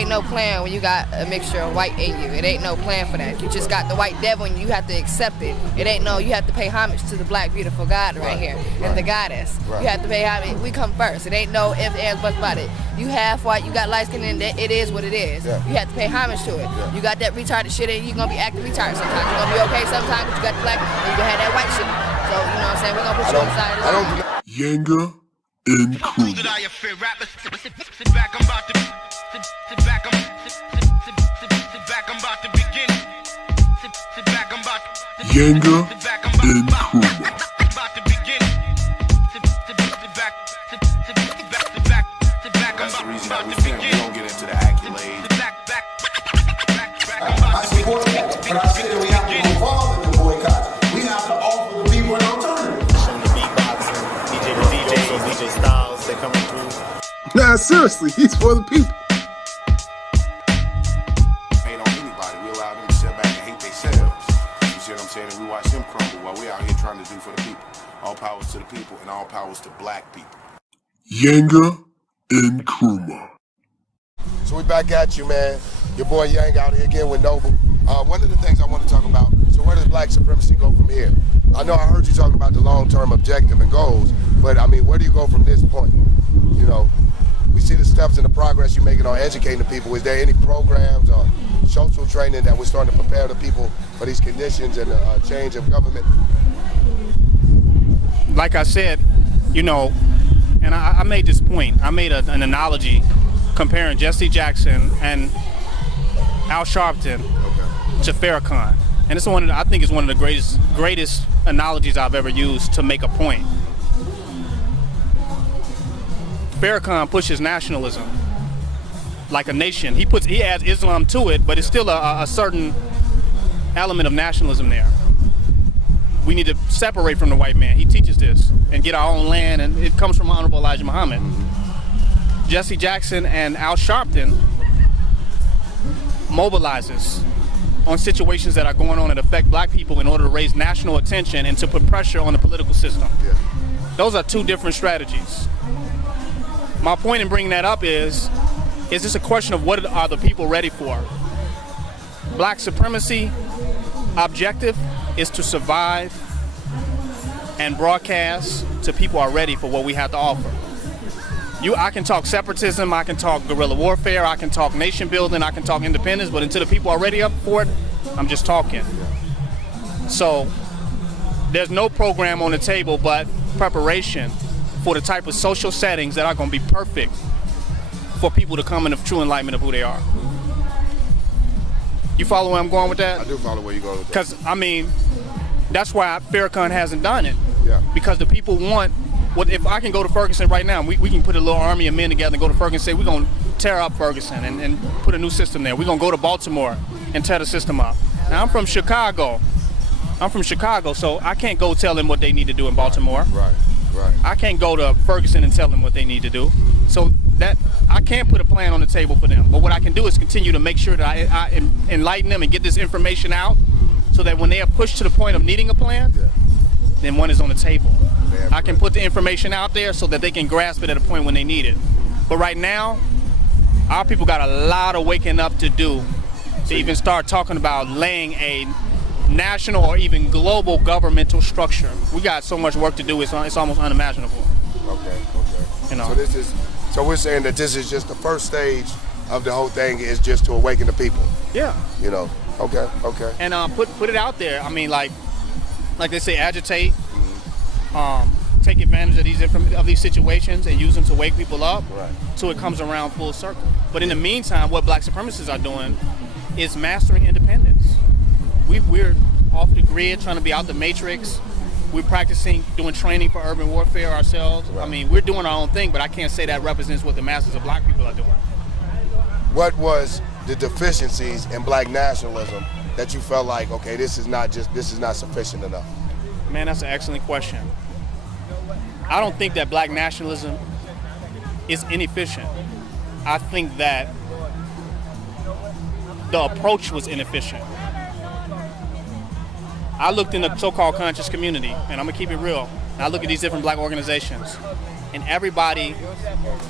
ain't no plan when you got a mixture of white in you. It ain't no plan for that. You just got the white devil and you have to accept it. It ain't no, you have to pay homage to the black beautiful God right here and the goddess. You have to pay homage. We come first. It ain't no ifs, ands, buts about it. You half white, you got light skin, and it is what it is. You have to pay homage to it. You got that retarded shit and you're gonna be acting retarded sometimes. You're gonna be okay sometimes, but you got the black and you gonna have that white shit. So, you know what I'm saying? We're gonna put you on the side of the line. Yanga and Nkrumah. Yanga and Nkrumah. That's the reason that we don't get into the accolades. I support that, but I say that we have to go farther than boycott. We have to offer the people an alternative. From the beatboxing, DJ Styles, they coming through. Nah, seriously, he's for the people. Hate on anybody. We allow them to sit back and hate themselves. You see what I'm saying? And we watch them crumble while we out here trying to do for the people. All powers to the people and all powers to black people. Yanga and Nkrumah. So we back at you, man. Your boy Yang out here again with Noble. One of the things I want to talk about, so where does black supremacy go from here? I know I heard you talking about the long-term objective and goals, but I mean, where do you go from this point? You know, we see the steps and the progress you're making on educating the people. Is there any programs or social training that we're starting to prepare the people for these conditions and the change of government? Like I said, you know, and I made this point. I made an analogy comparing Jesse Jackson and Al Sharpton to Farrakhan. And it's I think it's one of the greatest analogies I've ever used to make a point. Farrakhan pushes nationalism like a nation. He adds Islam to it, but it's still a certain element of nationalism there. We need to separate from the white man. He teaches this and get our own land, and it comes from Honorable Elijah Muhammad. Jesse Jackson and Al Sharpton mobilizes on situations that are going on that affect black people in order to raise national attention and to put pressure on the political system. Those are two different strategies. My point in bringing that up is this a question of what are the people ready for? Black supremacy objective is to survive and broadcast to people who are ready for what we have to offer. I can talk separatism, I can talk guerrilla warfare, I can talk nation building, I can talk independence, but until the people are ready up for it, I'm just talking. So there's no program on the table but preparation for the type of social settings that are going to be perfect for people to come in the true enlightenment of who they are. You follow where I'm going with that? I do follow where you're going with that. Because, I mean, that's why Farrakhan hasn't done it. Because the people want, if I can go to Ferguson right now, we can put a little army of men together and go to Ferguson and say, we're going to tear up Ferguson and put a new system there. We're going to go to Baltimore and tear the system up. Now, I'm from Chicago, so I can't go tell them what they need to do in Baltimore. Right. I can't go to Ferguson and tell them what they need to do. So that I can't put a plan on the table for them. But what I can do is continue to make sure that I enlighten them and get this information out so that when they are pushed to the point of needing a plan, then one is on the table. I can put the information out there so that they can grasp it at a point when they need it. But right now, our people got a lot of waking up to do to even start talking about laying a national or even global governmental structure. We got so much work to do, it's almost unimaginable. Okay. You know. So we're saying that this is just the first stage of the whole thing, is just to awaken the people. Yeah. You know. Okay. And put it out there. I mean, like they say, agitate, take advantage of these situations and use them to wake people up, so it comes around full circle. But in the meantime, what black supremacists are doing is mastering independence. We're off the grid, trying to be out the matrix. We're practicing doing training for urban warfare ourselves. I mean, we're doing our own thing, but I can't say that represents what the masses of black people are doing. What was the deficiencies in black nationalism that you felt like, okay, this is not sufficient enough? Man, that's an excellent question. I don't think that black nationalism is inefficient. I think that the approach was inefficient. I looked in the so-called conscious community, and I'm gonna keep it real. I look at these different black organizations, and everybody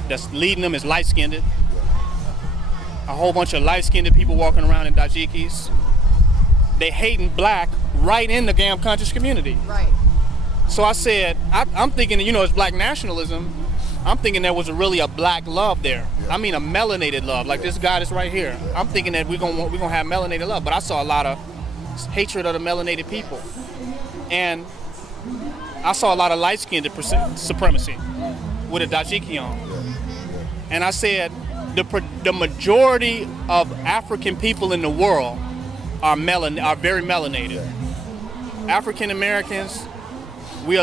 that's leading them is light-skinned. a whole bunch of light-skinned people walking around in dashikis. They hating black right in the damn conscious community. Right. So I said, I'm thinking, you know, it's black nationalism. I'm thinking there was really a black love there. I mean, a melanated love, like this guy that's right here. I'm thinking that we're gonna have melanated love, but I saw a lot of hatred of the melanated people, and I saw a lot of light-skinned supremacy with a dashiki on. And I said, the majority of African people in the world are very melanated. African Americans, we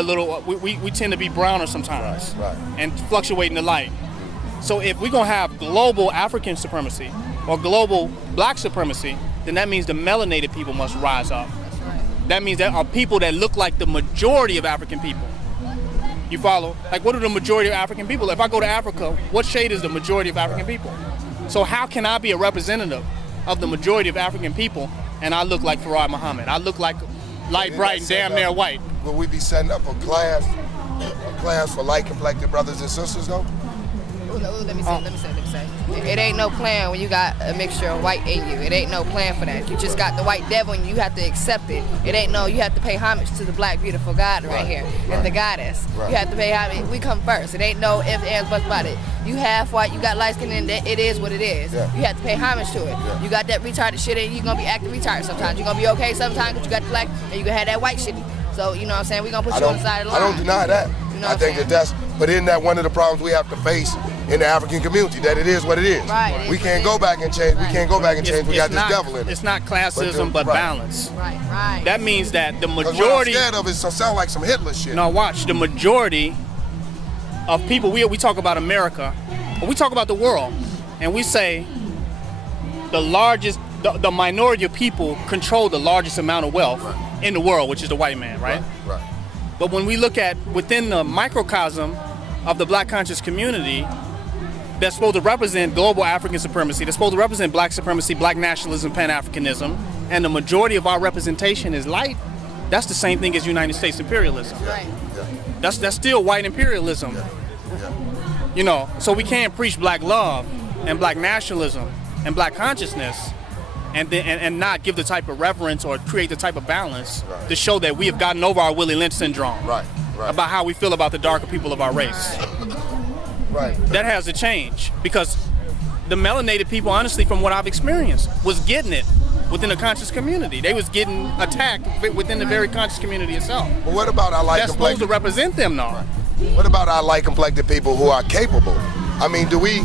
tend to be browner sometimes, and fluctuate in the light. So if we're gonna have global African supremacy or global black supremacy, then that means the melanated people must rise up. That means there are people that look like the majority of African people. You follow? Like, what are the majority of African people? If I go to Africa, what shade is the majority of African people? So how can I be a representative of the majority of African people and I look like Farad Muhammad? I look like light, bright, and damn near white. Will we be setting up a class for light-complected brothers and sisters, though? Let me say. It ain't no plan when you got a mixture of white in you. It ain't no plan for that. You just got the white devil and you have to accept it. It ain't no, you have to pay homage to the black, beautiful God right here. And the goddess. You have to pay homage. We come first. It ain't no ifs, ands, buts about it. You half white, you got light skin, and it is what it is. You have to pay homage to it. You got that retarded shit and you're going to be acting retarded sometimes. You're going to be okay sometimes because you got the black and you're going to have that white shit. So, you know what I'm saying? We're going to put you on the side of the line. I don't deny that. You know I think that's, but isn't that one of the problems we have to face in the African community, that it is what it is. Right. We can't go back and change. We can't go back and change. We got this devil in it. It's not classism, but balance. Right. That means that the majority. What I'm scared of is some sound like some Hitler shit. No, watch. The majority of people, we talk about America, but we talk about the world, and we say the minority of people control the largest amount of wealth in the world, which is the white man, right? Right. But when we look at within the microcosm of the black conscious community, that's supposed to represent global African supremacy, that's supposed to represent black supremacy, black nationalism, Pan-Africanism, and the majority of our representation is light, that's the same thing as United States imperialism. Right. That's still white imperialism. You know, so we can't preach black love and black nationalism and black consciousness and not give the type of reverence or create the type of balance to show that we have gotten over our Willie Lynch syndrome about how we feel about the darker people of our race. That has to change, because the melanated people, honestly, from what I've experienced, was getting it within the conscious community. They was getting attacked within the very conscious community itself. But what about our light-complected? That's supposed to represent them, though. What about our light-complected people who are capable? I mean, do we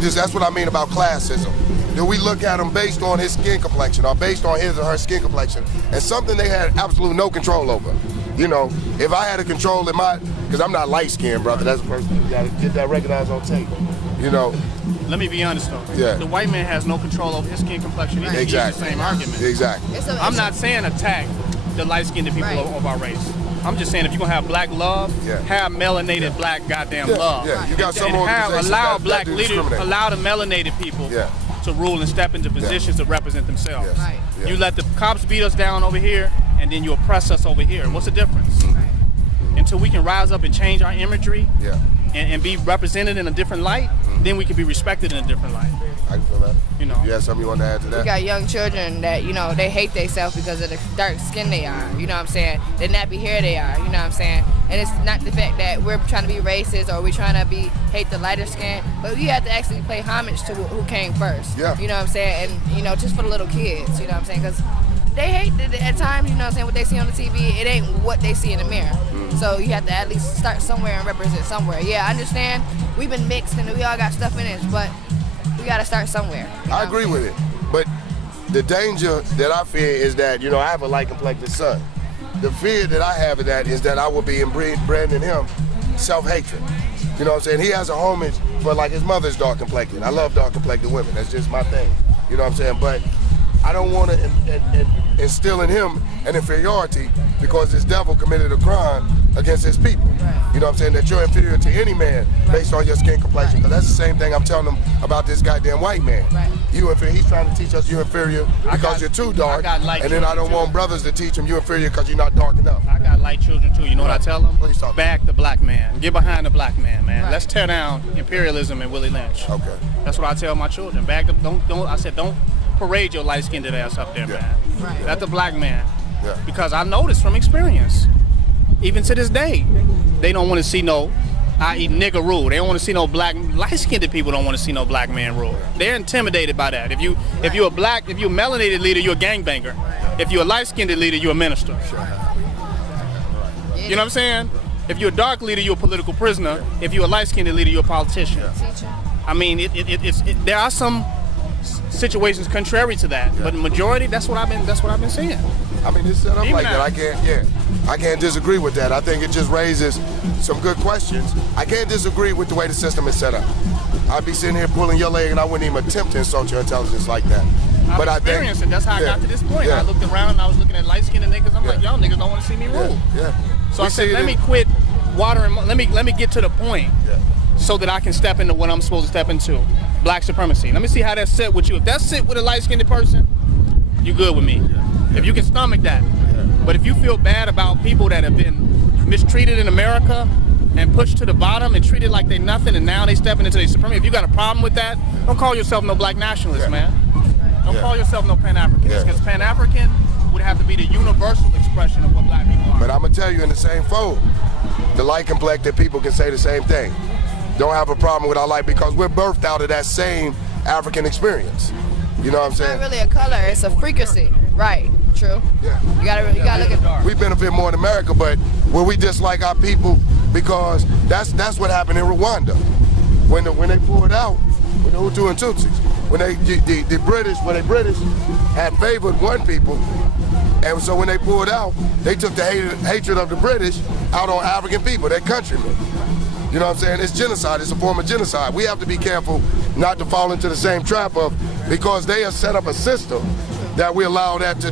just, that's what I mean about classism. Do we look at them based on his skin complexion or based on his or her skin complexion and something they had absolutely no control over? You know, if I had a control in my, because I'm not light-skinned, brother, that's the first thing. You gotta get that recognized on tape, you know. Let me be honest, though. Yeah. The white man has no control over his skin complexion. He uses the same argument. Exactly. I'm not saying attack the light-skinned people of our race. I'm just saying if you're gonna have black love, have melanated black goddamn love. Yeah, you got some and organizations allow that black do leaders, discriminate. allow the melanated people to rule and step into positions to represent themselves. You let the cops beat us down over here, and then you oppress us over here. What's the difference? Until we can rise up and change our imagery and be represented in a different light, then we can be respected in a different light. I can feel that. You know. You have something you want to add to that? We got young children that, you know, they hate themselves because of the dark skin they are, you know what I'm saying? The nappy hair they are, you know what I'm saying? And it's not the fact that we're trying to be racist or we're trying to hate the lighter skin, but we have to actually pay homage to who came first. Yeah. You know what I'm saying? And, you know, just for the little kids, you know what I'm saying? Because they hate it at times, you know what I'm saying, what they see on the TV, it ain't what they see in the mirror. So you have to at least start somewhere and represent somewhere. Yeah, I understand we've been mixed and we all got stuff in us, but we got to start somewhere. I agree with it, but the danger that I fear is that, you know, I have a light-complected son. The fear that I have of that is that I will be inbred in him self-hatred. You know what I'm saying? He has a homage for, like, his mother's dark-complected. I love dark-complected women. That's just my thing. You know what I'm saying? But I don't want to instill in him an inferiority because this devil committed a crime against his people. You know what I'm saying? That you're inferior to any man based on your skin complexion. Because that's the same thing I'm telling them about this goddamn white man. You inferior. He's trying to teach us you're inferior because you're too dark. And then I don't want brothers to teach him you're inferior because you're not dark enough. I got light children too. You know what I tell them? Please talk. Back the black man. Get behind the black man, man. Let's tear down imperialism and Willie Lynch. Okay. That's what I tell my children. Back the, don't parade your light-skinned ass up there, man. That's the black man. Because I noticed from experience, even to this day, they don't want to see no, i.e. nigger rule. They don't want to see no black, light-skinned people don't want to see no black man rule. They're intimidated by that. If you're a melanated leader, you're a gangbanger. If you're a light-skinned leader, you're a minister. You know what I'm saying? If you're a dark leader, you're a political prisoner. If you're a light-skinned leader, you're a politician. I mean, there are some situations contrary to that, but the majority, that's what I've been seeing. I mean, it's set up like that. I can't disagree with that. I think it just raises some good questions. I can't disagree with the way the system is set up. I'd be sitting here pulling your leg and I wouldn't even attempt to insult your intelligence like that. But I experienced it. That's how I got to this point. I looked around and I was looking at light-skinned niggas. I'm like, y'all niggas don't want to see me rule. So I said, let me quit watering. Let me get to the point so that I can step into what I'm supposed to step into. Black supremacy. Let me see how that sit with you. If that sit with a light-skinned person, you good with me. If you can stomach that. But if you feel bad about people that have been mistreated in America and pushed to the bottom and treated like they nothing and now they stepping into their supremacy, if you got a problem with that, don't call yourself no black nationalist, man. Don't call yourself no Pan-Africanist, because Pan-African would have to be the universal expression of what black people are. But I'm gonna tell you in the same fold, the light-complected people can say the same thing. Don't have a problem with our light because we're birthed out of that same African experience. You know what I'm saying? It's not really a color, it's a frequency. Right, true. You gotta look at. We benefit more in America, but where we dislike our people because that's what happened in Rwanda. When they pulled out, with the Hutu and Tutsis, when the British had favored one people, and so when they pulled out, they took the hatred of the British out on African people, their countrymen. You know what I'm saying? It's genocide. It's a form of genocide. We have to be careful not to fall into the same trap of, because they have set up a system that we allow that to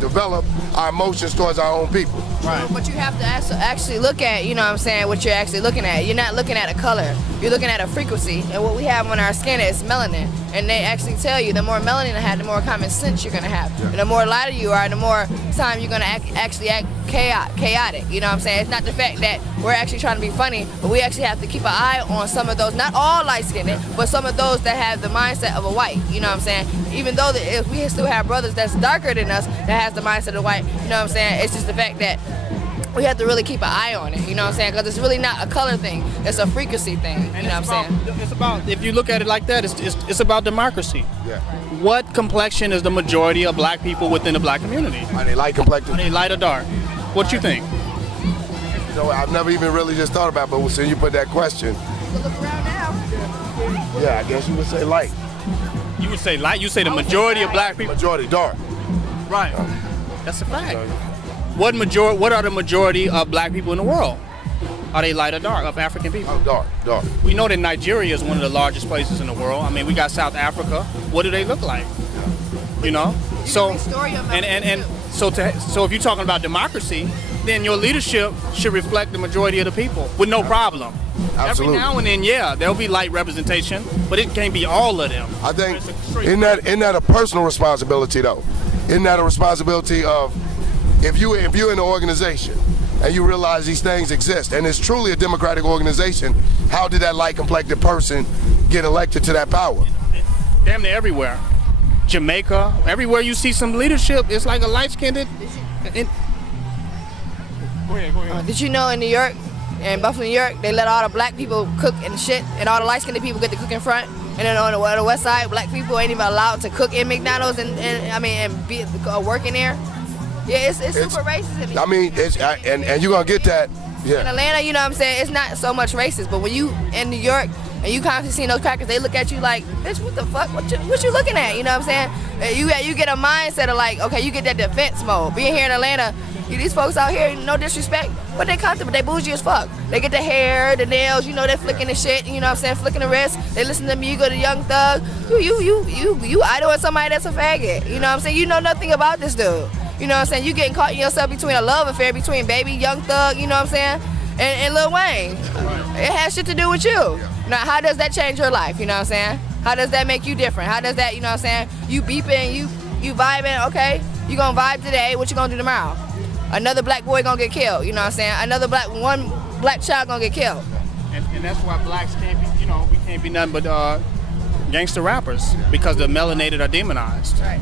develop our emotions towards our own people. Right. But you have to actually look at, you know what I'm saying, what you're actually looking at. You're not looking at a color. You're looking at a frequency. And what we have on our skin is melanin. And they actually tell you the more melanin you have, the more common sense you're going to have. And the more lighter you are, the more time you're going to actually act chaotic. You know what I'm saying? It's not the fact that we're actually trying to be funny, but we actually have to keep an eye on some of those, not all light-skinned, but some of those that have the mindset of a white. You know what I'm saying? Even though if we still have brothers that's darker than us that has the mindset of white, you know what I'm saying? It's just the fact that we have to really keep an eye on it, you know what I'm saying? Because it's really not a color thing, it's a frequency thing, you know what I'm saying? It's about, if you look at it like that, it's about democracy. What complexion is the majority of black people within the black community? Are they light complected? Are they light or dark? What you think? You know, I've never even really just thought about it, but since you put that question. Look around now. Yeah, I guess you would say light. You would say light? You say the majority of black people? Majority dark. Right. That's a fact. What are the majority of black people in the world? Are they light or dark, of African people? Oh, dark. We know that Nigeria is one of the largest places in the world. I mean, we got South Africa. What do they look like? You know? So, so if you're talking about democracy, then your leadership should reflect the majority of the people with no problem. Absolutely. Every now and then, there'll be light representation, but it can't be all of them. I think, isn't that a personal responsibility though? Isn't that a responsibility of, if you're in an organization and you realize these things exist and it's truly a democratic organization, how did that light complected person get elected to that power? Damn near everywhere. Jamaica, everywhere you see some leadership, it's like a light-skinned. Go ahead. Did you know in New York, in Buffalo, New York, they let all the black people cook and shit, and all the light-skinned people get to cook in front, and then on the west side, black people ain't even allowed to cook in McDonald's and be working there. Yeah, it's super racist. I mean, and you're gonna get that. Yeah. In Atlanta, you know what I'm saying, it's not so much racist, but when you in New York and you constantly see those crackers, they look at you like, bitch, what the fuck? What you looking at? You know what I'm saying? You get a mindset of like, okay, you get that defense mode. Being here in Atlanta, these folks out here, no disrespect, but they comfortable, they bougie as fuck. They get the hair, the nails, you know, they're flicking the shit, you know what I'm saying, flicking the wrist. They listen to me, you go to Young Thug. You idol somebody that's a faggot. You know what I'm saying? You know nothing about this dude. You know what I'm saying? You getting caught in yourself between a love affair between Baby, Young Thug, you know what I'm saying, and Lil Wayne. It has shit to do with you. Now, how does that change your life? You know what I'm saying? How does that make you different? How does that, you know what I'm saying? You beeping, you vibing, okay? You gonna vibe today, what you gonna do tomorrow? Another black boy gonna get killed, you know what I'm saying? One black child gonna get killed. And that's why blacks can't be, we can't be nothing but gangster rappers, because the melanated are demonized. Right.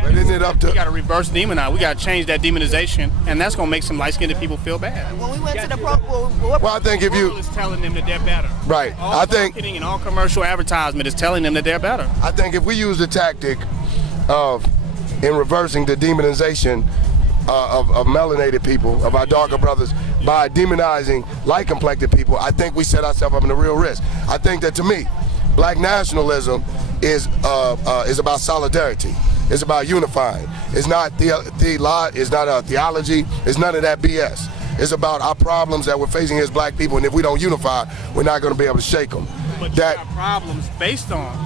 But isn't it up to... We got to reverse demonize. We got to change that demonization, and that's going to make some light-skinned people feel bad. When we went to the I think if you... is telling them that they're better. Right. All marketing and all commercial advertisement is telling them that they're better. I think if we use the tactic of, in reversing the demonization of melanated people, of our darker brothers, by demonizing light-complected people, I think we set ourselves up in a real risk. I think that, to me, black nationalism is about solidarity. It's about unifying. It's not it's not a theology. It's none of that BS. It's about our problems that we're facing as black people, and if we don't unify, we're not going to be able to shake them. But you got problems based on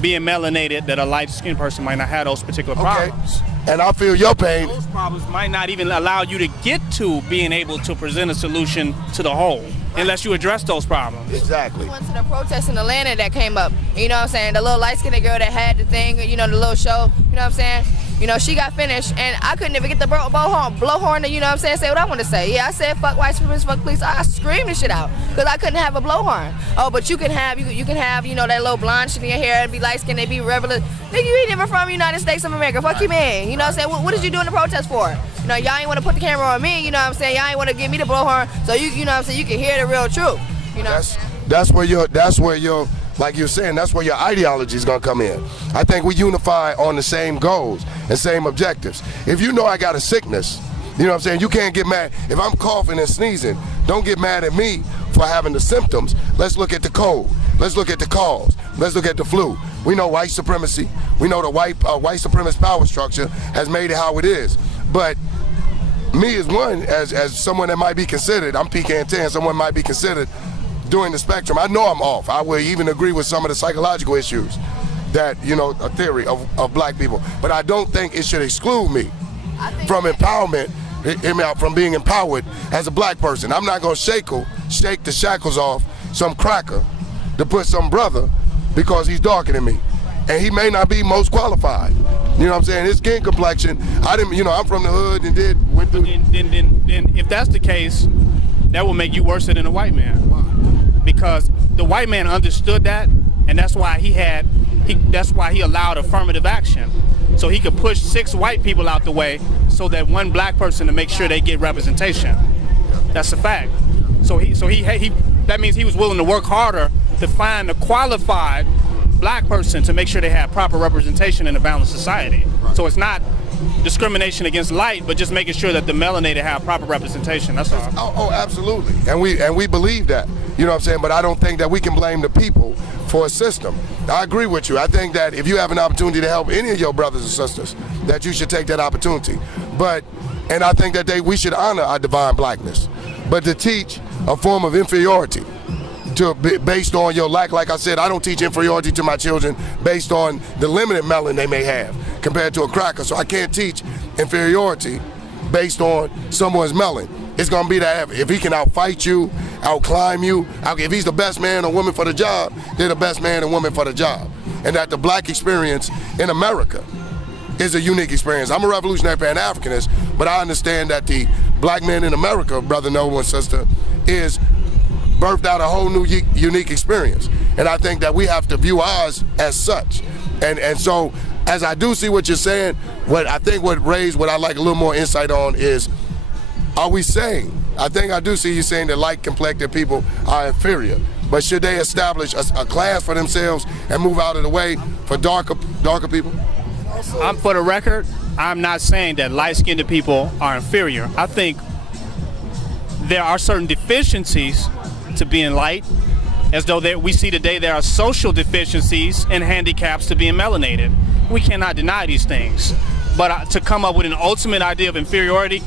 being melanated that a light-skinned person might not have those particular problems. And I feel your pain. Those problems might not even allow you to get to being able to present a solution to the whole, unless you address those problems. Exactly. We went to the protest in Atlanta that came up. You know what I'm saying? The little light-skinned girl that had the thing, the little show, you know what I'm saying? She got finished, and I couldn't even get the blowhorn to, you know what I'm saying, say what I want to say. Yeah, I said, fuck white supremacists, fuck police. I screamed this shit out, because I couldn't have a blowhorn. Oh, but you can have, that little blonde shit in your hair and be light-skinned, they be regular. Nigga, you ain't even from the United States of America. Fuck you, man. You know what I'm saying? What did you do in the protest for? Y'all ain't want to put the camera on me, you know what I'm saying? Y'all ain't want to give me the blowhorn, so you know what I'm saying, you can hear the real truth. That's where your like you're saying, that's where your ideology is going to come in. I think we unify on the same goals and same objectives. If you know I got a sickness, you know what I'm saying, you can't get mad. If I'm coughing and sneezing, don't get mad at me for having the symptoms. Let's look at the cold. Let's look at the cause. Let's look at the flu. We know white supremacy. We know the white supremacist power structure has made it how it is. But me as one, as someone that might be considered, I'm pecan 10, someone might be considered during the spectrum. I know I'm off. I would even agree with some of the psychological issues that, a theory of black people. But I don't think it should exclude me from empowerment, from being empowered as a black person. I'm not going to shake the shackles off some cracker to put some brother because he's darker than me. And he may not be most qualified. You know what I'm saying? His skin complexion, I'm from the hood and went through. Then if that's the case, that will make you worse than a white man. Because the white man understood that, and that's why he allowed affirmative action. So he could push 6 white people out the way so that one black person to make sure they get representation. That's a fact. So that means he was willing to work harder to find a qualified black person to make sure they have proper representation in a balanced society. So it's not discrimination against light, but just making sure that the melanated have proper representation. That's all. Oh, absolutely. And we believe that. You know what I'm saying? But I don't think that we can blame the people for a system. I agree with you. I think that if you have an opportunity to help any of your brothers and sisters, that you should take that opportunity. And I think that we should honor our divine blackness. But to teach a form of inferiority based on your lack, like I said, I don't teach inferiority to my children based on the limited melanin they may have compared to a cracker. So I can't teach inferiority based on someone's melanin. It's going to be that if he can outfight you, outclimb you, if he's the best man or woman for the job, they're the best man and woman for the job. And that the black experience in America is a unique experience. I'm a revolutionary Pan-Africanist, but I understand that the black man in America, brother Noble and sister, is birthed out a whole new unique experience. And I think that we have to view ours as such. And so, as I do see what you're saying, what I'd like a little more insight on is, are we saying, I think I do see you saying that light-complected people are inferior, but should they establish a class for themselves and move out of the way for darker people? For the record, I'm not saying that light-skinned people are inferior. I think there are certain deficiencies to being light, as though we see today there are social deficiencies and handicaps to being melanated. We cannot deny these things. But to come up with an ultimate idea of inferiority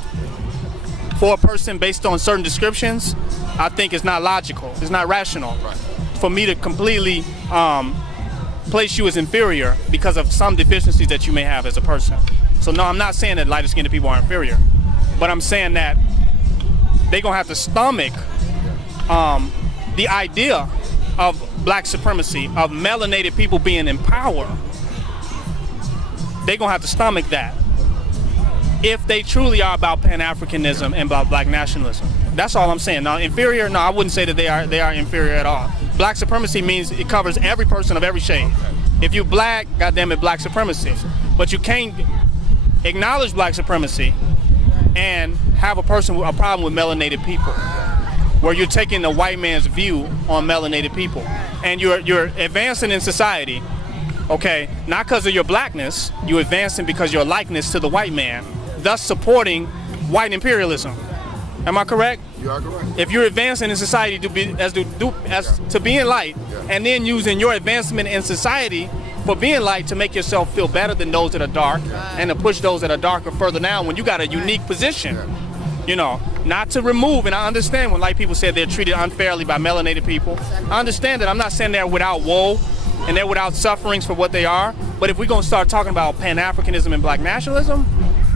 for a person based on certain descriptions, I think is not logical. It's not rational. Right. For me to completely place you as inferior because of some deficiencies that you may have as a person. So no, I'm not saying that lighter skinned people are inferior, but I'm saying that they're gonna have to stomach the idea of black supremacy, of melanated people being in power. They're gonna have to stomach that if they truly are about Pan-Africanism and about black nationalism. That's all I'm saying. Now, inferior, no, I wouldn't say that they are inferior at all. Black supremacy means it covers every person of every shade. If you black, goddamn it, black supremacy. But you can't acknowledge black supremacy and have a problem with melanated people, where you're taking the white man's view on melanated people, and you're advancing in society, okay, not because of your blackness, you're advancing because your likeness to the white man, thus supporting white imperialism. Am I correct? You are correct. If you're advancing in society to be in light, and then using your advancement in society for being light to make yourself feel better than those that are dark, and to push those that are darker further down when you got a unique position. You know, not to remove, and I understand when like people say they're treated unfairly by melanated people. I understand that. I'm not saying they're without woe and they're without sufferings for what they are. But if we're gonna start talking about Pan-Africanism and black nationalism,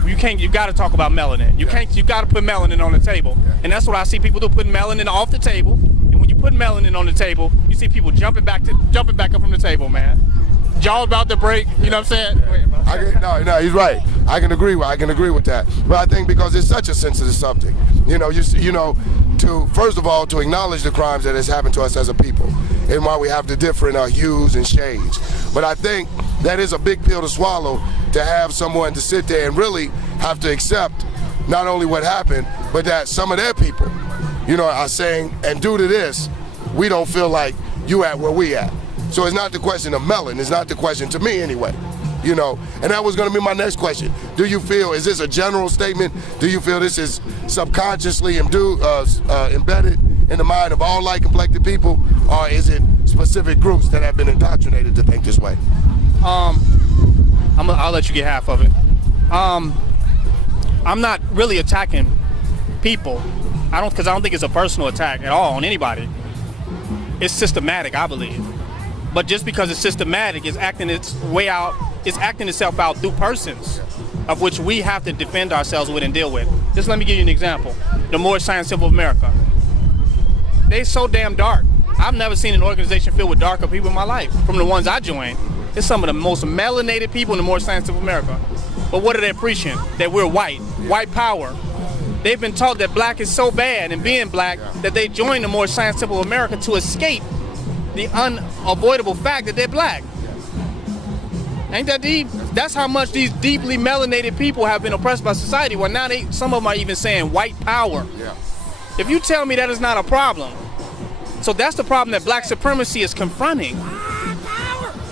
you gotta talk about melanin. You gotta put melanin on the table. And that's what I see people do, putting melanin off the table. And when you put melanin on the table, you see people jumping back up from the table, man. Jaws about to break, you know what I'm saying? No, he's right. I can agree with that. But I think because it's such a sensitive subject, to first of all to acknowledge the crimes that has happened to us as a people, and why we have the different hues and shades. But I think that is a big pill to swallow, to have someone to sit there and really have to accept not only what happened, but that some of their people, are saying, and due to this, we don't feel like you at where we at. So it's not the question of melanin, it's not the question, to me anyway, and that was gonna be my next question. Do you feel, is this a general statement? Do you feel this is subconsciously embedded in the mind of all light-complected people, or is it specific groups that have been indoctrinated to think this way? I'll let you get half of it. I'm not really attacking people. Because I don't think it's a personal attack at all on anybody. It's systematic, I believe. But just because it's systematic, it's acting itself out through persons, of which we have to defend ourselves with and deal with. Just let me give you an example. The Moorish Science Temple of America. They so damn dark. I've never seen an organization filled with darker people in my life. From the ones I joined, it's some of the most melanated people in the Moorish Science Temple of America. But what are they preaching? That we're white power. They've been taught that black is so bad and being black that they joined the Moorish Science Temple of America to escape the unavoidable fact that they're black. Ain't that deep? That's how much these deeply melanated people have been oppressed by society. Well, now some of them are even saying white power. Yeah. If you tell me that is not a problem, so that's the problem that black supremacy is confronting.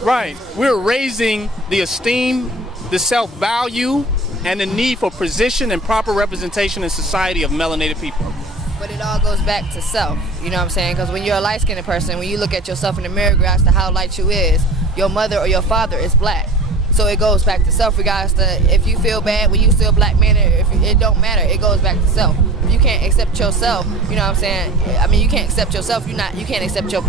Right. We're raising the esteem, the self-value, and the need for position and proper representation in society of melanated people. But it all goes back to self, you know what I'm saying? Because when you're a light-skinned person, when you look at yourself in the mirror, regardless to how light you is, your mother or your father is black. So it goes back to self, regardless to if you feel bad when you still black man, it don't matter. It goes back to self. If you can't accept yourself, you know what I'm saying? I mean, you can't accept yourself. You can't accept your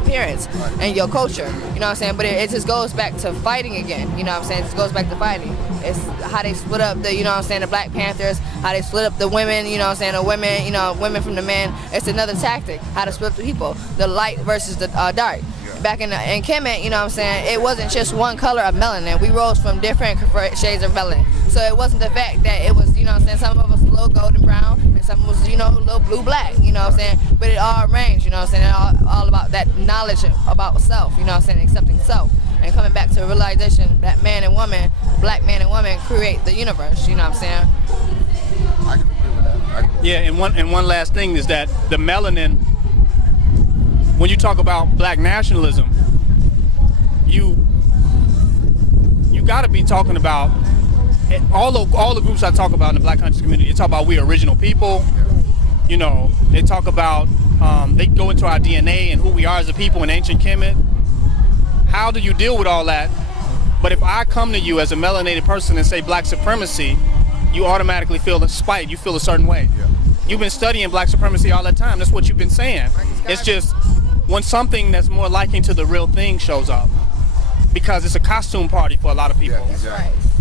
parents and your culture. You know what I'm saying? But it just goes back to fighting again. You know what I'm saying? It just goes back to fighting. It's how they split up the, you know what I'm saying, the Black Panthers. How they split up the women. You know what I'm saying? The women, women from the men. It's another tactic. How to split up the people. The light versus the dark. Back in Kemet, you know what I'm saying, it wasn't just one color of melanin. We rose from different shades of melanin. So it wasn't the fact that it was, you know what I'm saying, some of us a little golden brown and some of us, a little blue black, you know what I'm saying? But it all ranged, you know what I'm saying, all about that knowledge about self, you know what I'm saying, accepting self. And coming back to the realization that man and woman, black man and woman create the universe, you know what I'm saying? I can agree with that. Yeah, and one last thing is that the melanin, when you talk about black nationalism, you got to be talking about all the groups I talk about in the black conscious community. They talk about we original people. They talk about they go into our DNA and who we are as a people in ancient Kemet. How do you deal with all that? But if I come to you as a melanated person and say black supremacy, you automatically feel the spite. You feel a certain way. Yeah. You've been studying black supremacy all that time. That's what you've been saying. It's just when something that's more liking to the real thing shows up, because it's a costume party for a lot of people. Yeah, exactly. Right.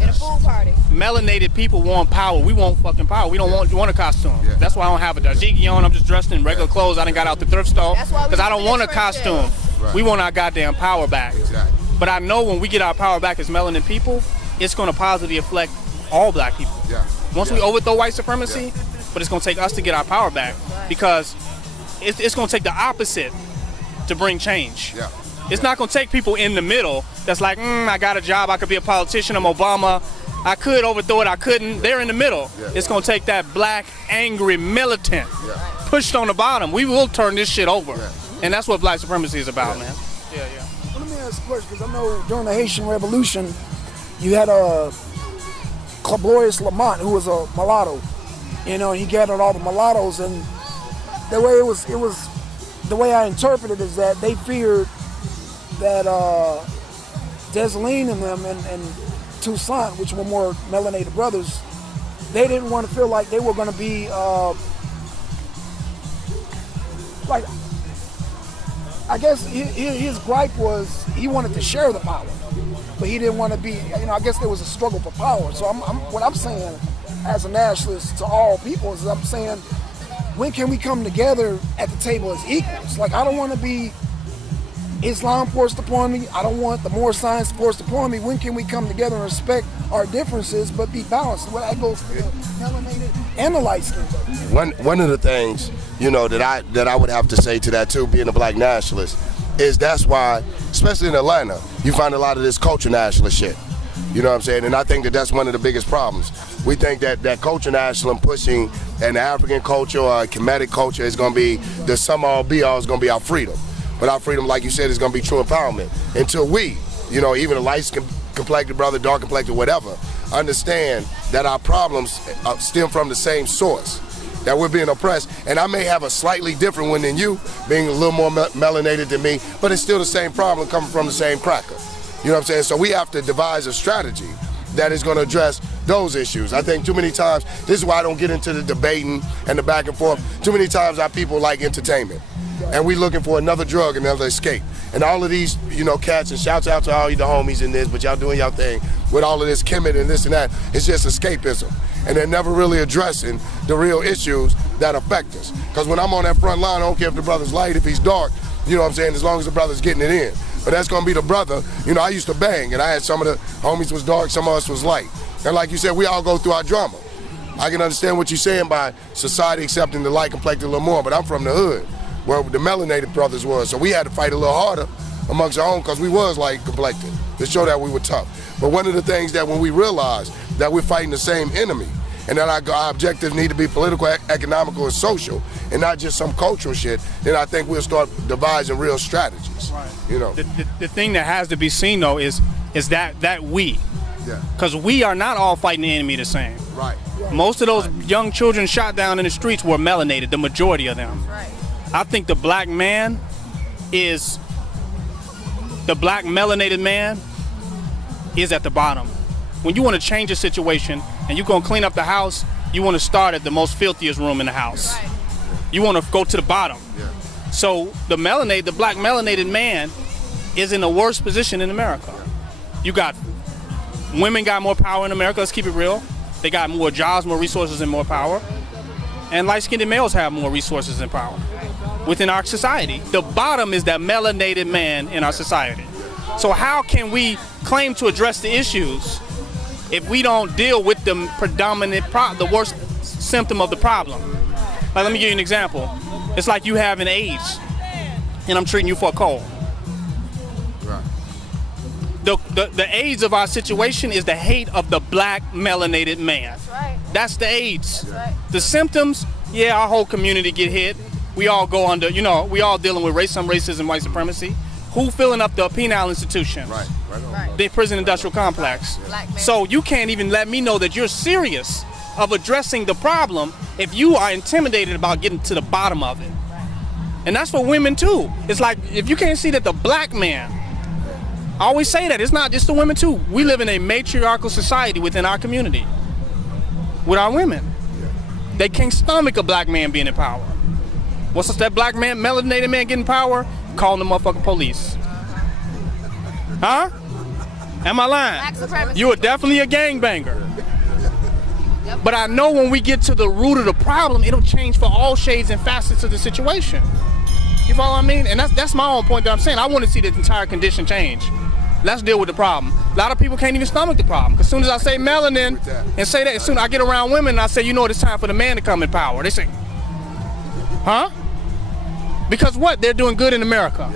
In a pool party. Melanated people want power. We want fucking power. We don't want a costume. Yeah. That's why I don't have a dashiki on. I'm just dressed in regular clothes. I done got out the thrift store That's why we because I don't need want a friendship. costume. Right. We want our goddamn power back. Exactly. But I know when we get our power back as melanin people, it's going to positively affect all black people. Yeah. Once we overthrow white supremacy, but it's going to take us to get our power back because it's going to take the opposite to bring change. Yeah. It's not going to take people in the middle that's like, I got a job, I could be a politician, I'm Obama, I could overthrow it, I couldn't. They're in the middle. Yeah. It's going to take that black, angry militant pushed on the bottom. We will turn this shit over. Yeah. And that's what black supremacy is about, man. Yeah. Let me ask a question, because I know during the Haitian Revolution, you had a Claudius Lamont, who was a mulatto, and he gathered all the mulattoes, and the way it was the way I interpreted it is that they feared that Dessalines and them and Toussaint, which were more melanated brothers, they didn't want to feel like they were going to be like, I guess his gripe was he wanted to share the power, but he didn't want to be, I guess there was a struggle for power. So what I'm saying as a nationalist to all people is I'm saying, when can we come together at the table as equals? Like, I don't want to be Islam forced upon me. I don't want the more science forced upon me. When can we come together and respect our differences but be balanced? Well, that goes for the melanated and the light skinned. One of the things, that I would have to say to that too, being a black nationalist, is that's why, especially in Atlanta, you find a lot of this culture nationalist shit. You know what I'm saying? And I think that that's one of the biggest problems. We think that culture nationalism pushing an African culture or a Kemetic culture is going to be the sum all be all, is going to be our freedom. But our freedom, like you said, is going to be true empowerment. Until we, even a light-complected brother, dark-complected, whatever, understand that our problems stem from the same source, that we're being oppressed. And I may have a slightly different one than you, being a little more melanated than me, but it's still the same problem coming from the same cracker. You know what I'm saying? So we have to devise a strategy that is going to address those issues. I think too many times, this is why I don't get into the debating and the back and forth. Too many times our people like entertainment. And we looking for another drug, another escape. And all of these, cats, and shouts out to all you the homies in this, but y'all doing y'all thing with all of this Kemet and this and that, it's just escapism. And they're never really addressing the real issues that affect us. Because when I'm on that front line, I don't care if the brother's light, if he's dark, you know what I'm saying, as long as the brother's getting it in. But that's gonna be the brother. I used to bang, and I had some of the homies was dark, some of us was light. And like you said, we all go through our drama. I can understand what you're saying by society accepting the light complected a little more, but I'm from the hood, where the melanated brothers was. So we had to fight a little harder amongst our own because we was light complected to show that we were tough. But one of the things that when we realize that we're fighting the same enemy and that our objectives need to be political, economical, and social, and not just some cultural shit, then I think we'll start devising real strategies. Right. The thing that has to be seen though is that we. Yeah. Because we are not all fighting the enemy the same. Right. Most of those young children shot down in the streets were melanated, the majority of them. Right. I think the black melanated man is at the bottom. When you want to change a situation and you're going to clean up the house, you want to start at the most filthiest room in the house. Right. You want to go to the bottom. Yeah. So the black melanated man is in the worst position in America. You got women got more power in America, let's keep it real. They got more jobs, more resources, and more power. And light-skinned males have more resources and power within our society. The bottom is that melanated man in our society. So how can we claim to address the issues if we don't deal with the the worst symptom of the problem? Like, let me give you an example. It's like you having AIDS, and I'm treating you for a cold. Right. The AIDS of our situation is the hate of the black melanated man. That's right. That's the AIDS. That's right. The symptoms, our whole community get hit. We all go under, we all dealing with some racism, white supremacy. Who filling up the penal institutions? Right. Right. The prison industrial complex. Black man. So you can't even let me know that you're serious of addressing the problem if you are intimidated about getting to the bottom of it. And that's for women too. It's like, if you can't see that the black man, I always say that, it's not just the women too. We live in a matriarchal society within our community with our women. They can't stomach a black man being in power. What's that black man, melanated man getting power? Calling the motherfucking police. Huh? Am I lying? Black supremacy. You are definitely a gangbanger. But I know when we get to the root of the problem, it'll change for all shades and facets of the situation. You follow what I mean? And that's my own point that I'm saying. I want to see the entire condition change. Let's deal with the problem. A lot of people can't even stomach the problem. Because as soon as I say melanin and say that, as soon as I get around women and I say, you know what, it's time for the man to come in power. They say, huh? Because what? They're doing good in America.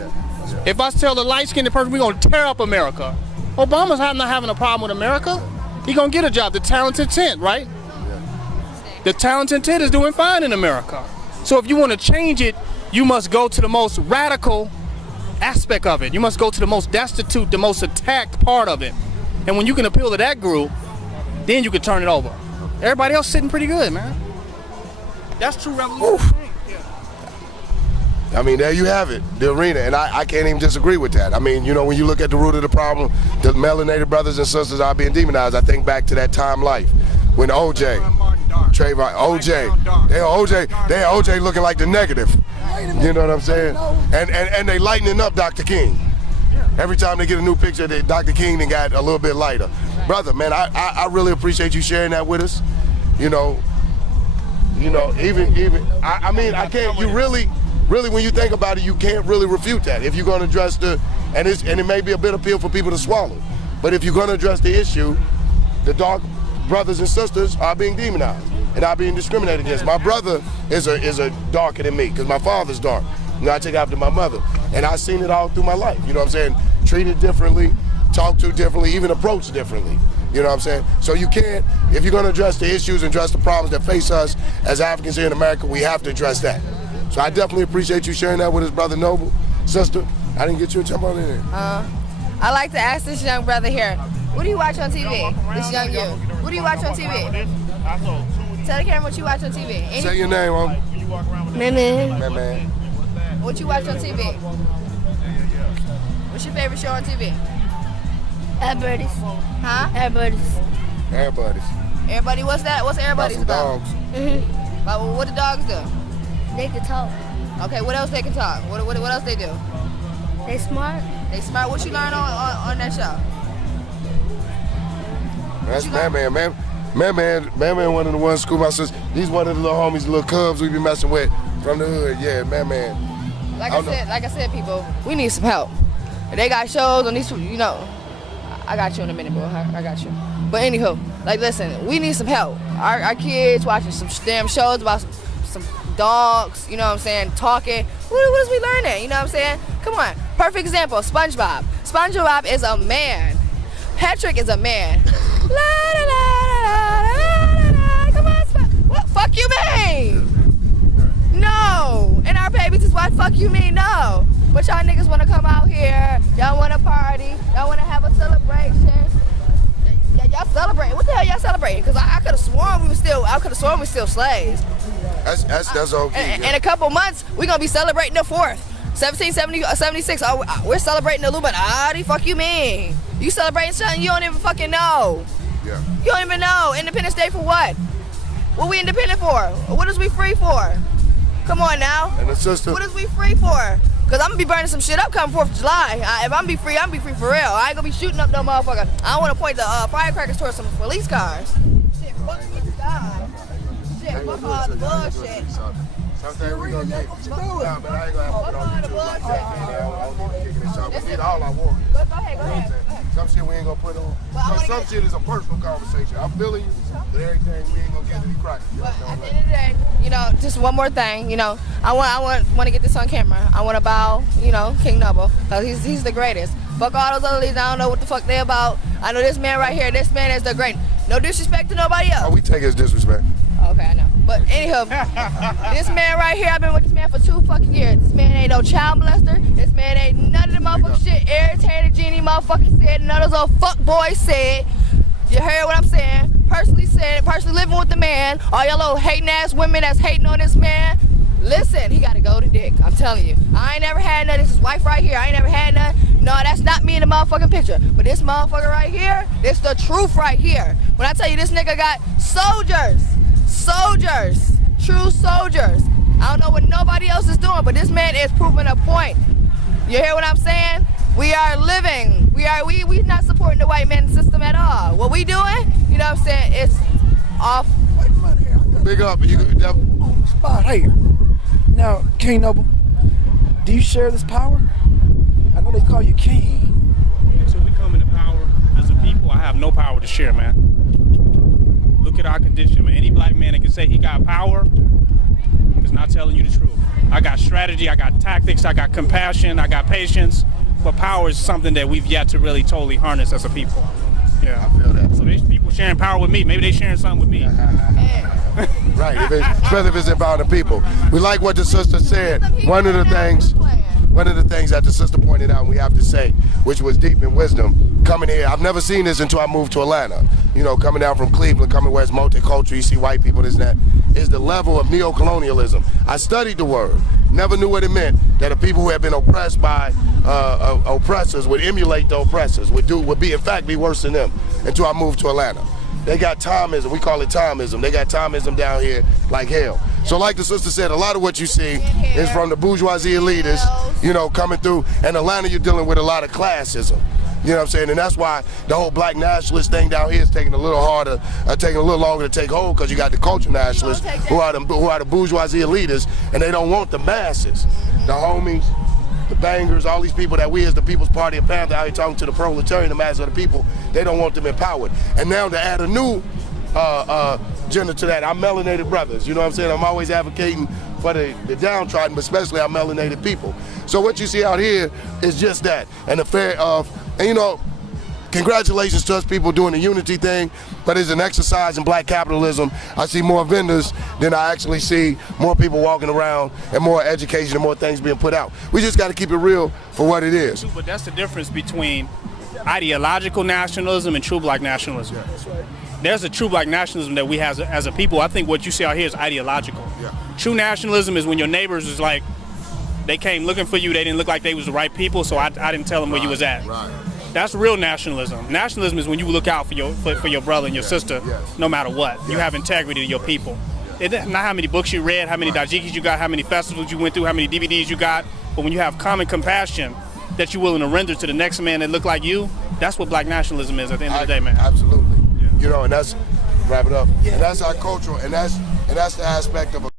If I tell the light-skinned person, we're going to tear up America. Obama's not having a problem with America. He's going to get a job. The talented tent, right? The talented tent is doing fine in America. So if you want to change it, you must go to the most radical aspect of it. You must go to the most destitute, the most attacked part of it. And when you can appeal to that group, then you can turn it over. Everybody else sitting pretty good, man. That's true revolution. I mean, there you have it, the arena, and I can't even disagree with that. I mean, you know, when you look at the root of the problem, the melanated brothers and sisters are being demonized. I think back to that time life when OJ, Trayvon, they had OJ looking like the negative. You know what I'm saying? And they lightening up Dr. King. Every time they get a new picture, Dr. King then got a little bit lighter. Brother, man, I really appreciate you sharing that with us. You know, even I mean, I can't. You really, when you think about it, you can't really refute that. If you're going to address and it may be a bit of pill for people to swallow, but if you're going to address the issue, the dark brothers and sisters are being demonized and are being discriminated against. My brother is a darker than me because my father's dark. You know, I take after my mother, and I've seen it all through my life. You know what I'm saying? Treated differently, talked to differently, even approached differently. You know what I'm saying? So you can't, if you're going to address the issues and address the problems that face us as Africans here in America, we have to address that. So I definitely appreciate you sharing that with us, Brother Noble. Sister, I didn't get you a jump on in there. I like to ask this young brother here, what do you watch on TV? This young you. What do you watch on TV? Tell the camera what you watch on TV. Say your name, homie. Man. What you watch on TV? What's your favorite show on TV? Everybody's. Huh? Everybody's. Everybody, what's that? What's everybody's about? Dogs. But what do dogs do? They can talk. Okay, what else they can talk? What else they do? They smart. They smart. What you learn on that show? That's Man, one of the ones school my sister. He's one of the little homies, the little cubs we be messing with from the hood. Yeah, Man. Like I said, people, we need some help. They got shows on these, you know. I got you in a minute, bro. I got you. But anywho, like, listen, we need some help. Our kids watching some damn shows about some dogs, you know what I'm saying, talking. What is we learning? You know what I'm saying? Come on. Perfect example, SpongeBob. SpongeBob is a man. Patrick is a man. Come on, what fuck you mean? No. And our babies is what fuck you mean? No. But y'all niggas wanna come out here, y'all wanna party, y'all wanna have a celebration. Y'all celebrating. What the hell y'all celebrating? Cause I could've sworn we were still slaves. That's okay. In a couple months, we're gonna be celebrating the 4th. 1776. We're celebrating the Illuminati. Fuck you mean? You celebrating something you don't even fucking know. Yeah. You don't even know. Independence Day for what? What we independent for? What is we free for? Come on now. And the sister. What is we free for? Cause I'm gonna be burning some shit up come 4th of July. If I'm be free, I'm be free for real. I ain't gonna be shooting up no motherfucker. I don't wanna point the firecrackers towards some police cars. Shit, fuck police cars. Shit, fuck all the bullshit. Sometimes we gonna get but I ain't gonna have to put on we need all our warriors. Go ahead. Some shit we ain't gonna put on. Some shit is a personal conversation. I'm feeling you, but everything we ain't gonna get any crackers. But at the end of the day, you know, just one more thing, you know, I want to get this on camera. I want to bow, you know, King Noble, cause he's the greatest. Fuck all those other leaders. I don't know what the fuck they about. I know this man right here. This man is the great. No disrespect to nobody else. Oh, we take his disrespect. Okay, I know. But anyhow, this man right here, I've been with this man for 2 fucking years. This man ain't no child molester. This man ain't none of the motherfucking shit irritated Genie motherfucking said, none of those old fuck boys said. You heard what I'm saying? Personally living with the man. All y'all little hating ass women that's hating on this man. Listen, he gotta go to dick. I'm telling you. I ain't never had none. This is his wife right here. I ain't never had none. No, that's not me in the motherfucking picture. But this motherfucker right here, this the truth right here. When I tell you this nigga got soldiers, true soldiers. I don't know what nobody else is doing, but this man is proving a point. You hear what I'm saying? We are living We not supporting the white man system at all. What we doing, you know what I'm saying, it's off. Wait a minute here. Big up. You Spot here. Now, King Noble, do you share this power? I know they call you king. Until we come into power as a people, I have no power to share, man. Look at our condition, man. Any black man that can say he got power is not telling you the truth. I got strategy, I got tactics, I got compassion, I got patience, but power is something that we've yet to really totally harness as a people. Yeah, I feel that. So there's people sharing power with me. Maybe they sharing something with me. Right, especially if it's about the people. We like what the sister said. One of the things that the sister pointed out, and we have to say, which was deep in wisdom, coming here. I've never seen this until I moved to Atlanta. You know, coming down from Cleveland, coming where it's multicultural, you see white people, this and that, is the level of neocolonialism. I studied the word, never knew what it meant, that the people who have been oppressed by oppressors would emulate the oppressors, would be in fact be worse than them, until I moved to Atlanta. They got Thomism, we call it Thomism. They got Thomism down here like hell. So like the sister said, a lot of what you see is from the bourgeoisie elitists, you know, coming through. In Atlanta, you're dealing with a lot of classism. You know what I'm saying? And that's why the whole black nationalist thing down here is taking a little harder, taking a little longer to take hold, because you got the culture nationalists who are the bourgeoisie elitists, and they don't want the masses, the homies, the bangers, all these people that we as the People's Party of Panther out here talking to the proletarian, the mass of the people, they don't want them empowered. And now to add a new gender to that, our melanated brothers, you know what I'm saying? I'm always advocating for the downtrodden, but especially our melanated people. So what you see out here is just that, an affair of, and you know, congratulations to us people doing the unity thing, but it's an exercise in black capitalism. I see more vendors than I actually see more people walking around and more education and more things being put out. We just got to keep it real for what it is. But that's the difference between ideological nationalism and true black nationalism. Yeah, that's right. There's a true black nationalism that we have as a people. I think what you see out here is ideological. Yeah. True nationalism is when your neighbors is like, they came looking for you, they didn't look like they was the right people, so I didn't tell them where you was at. Right. That's real nationalism. Nationalism is when you look out for your brother and your sister, no matter what. You have integrity to your people. It's not how many books you read, how many dajikis you got, how many festivals you went through, how many DVDs you got, but when you have common compassion that you're willing to render to the next man that look like you, that's what black nationalism is at the end of the day, man. Absolutely. You know, and that's, wrap it up, and that's our cultural, and that's the aspect of